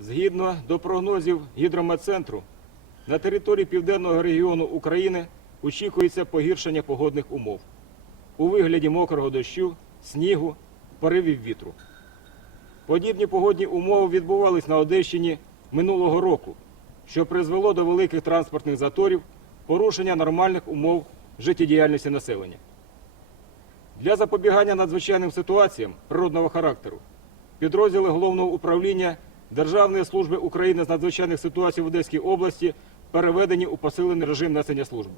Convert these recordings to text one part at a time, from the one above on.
Згідно до прогнозів гідрометцентру, на території південного регіону України очікується погіршення погодних умов у вигляді мокрого дощу, снігу, поривів вітру. Подібні погодні умови відбувались на Одещині минулого року, що призвело до великих транспортних заторів, порушення нормальних умов життєдіяльності населення. Для запобігання надзвичайним ситуаціям природного характеру підрозділи головного управління Державної служби України з надзвичайних ситуацій в Одеській області переведені у посилений режим несення служби.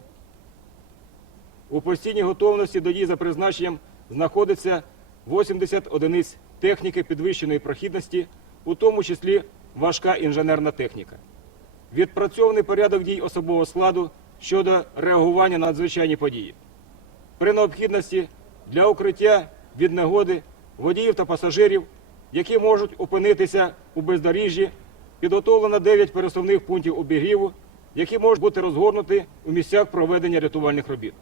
У постійній готовності до дій за призначенням знаходиться 80 одиниць техніки підвищеної прохідності, у тому числі важка інженерна техніка. Відпрацьований порядок дій особового складу щодо реагування на надзвичайні події. При необхідності для укриття від негоди водіїв та пасажирів, які можуть опинитися у бездоріжжі, підготовлено 9 пересувних пунктів обігріву, які можуть бути розгорнуті у місцях проведення рятувальних робіт.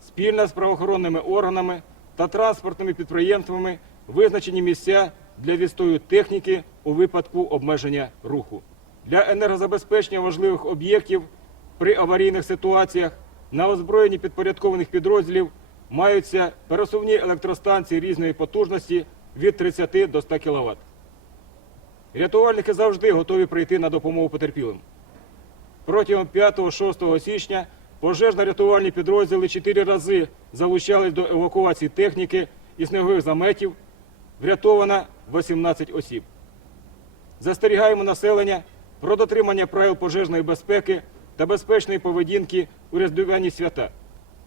Спільно з правоохоронними органами та транспортними підприємствами визначені місця для відстою техніки у випадку обмеження руху. Для енергозабезпечення важливих об'єктів при аварійних ситуаціях на озброєнні підпорядкованих підрозділів маються пересувні електростанції різної потужності від 30 до 100 кВт. Рятувальники завжди готові прийти на допомогу потерпілим. Протягом 5-6 січня пожежно-рятувальні підрозділи чотири рази залучались до евакуації техніки і снігових заметів. Врятовано 18 осіб. Застерігаємо населення про дотримання правил пожежної безпеки та безпечної поведінки у різдвяні свята.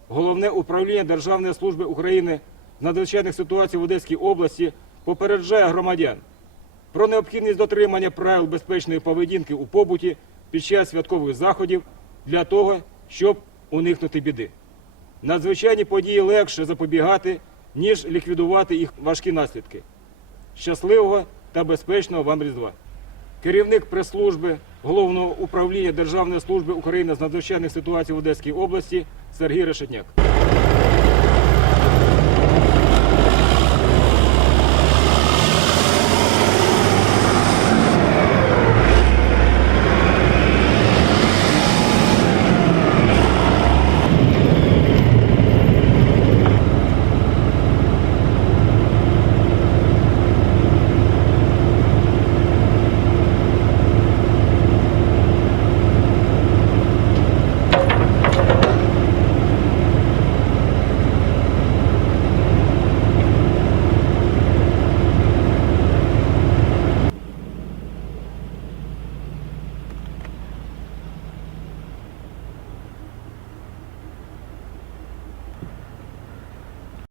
Головне управління Державної служби України надзвичайних ситуацій в Одеській області попереджає громадян про необхідність дотримання правил безпечної поведінки у побуті під час святкових заходів для того, щоб уникнути біди. Надзвичайні події легше запобігати, ніж ліквідувати їх важкі наслідки. Щасливого та безпечного вам Різдва! Керівник прес-служби Головного управління Державної служби України з надзвичайних ситуацій в Одеській області Сергій Решетняк.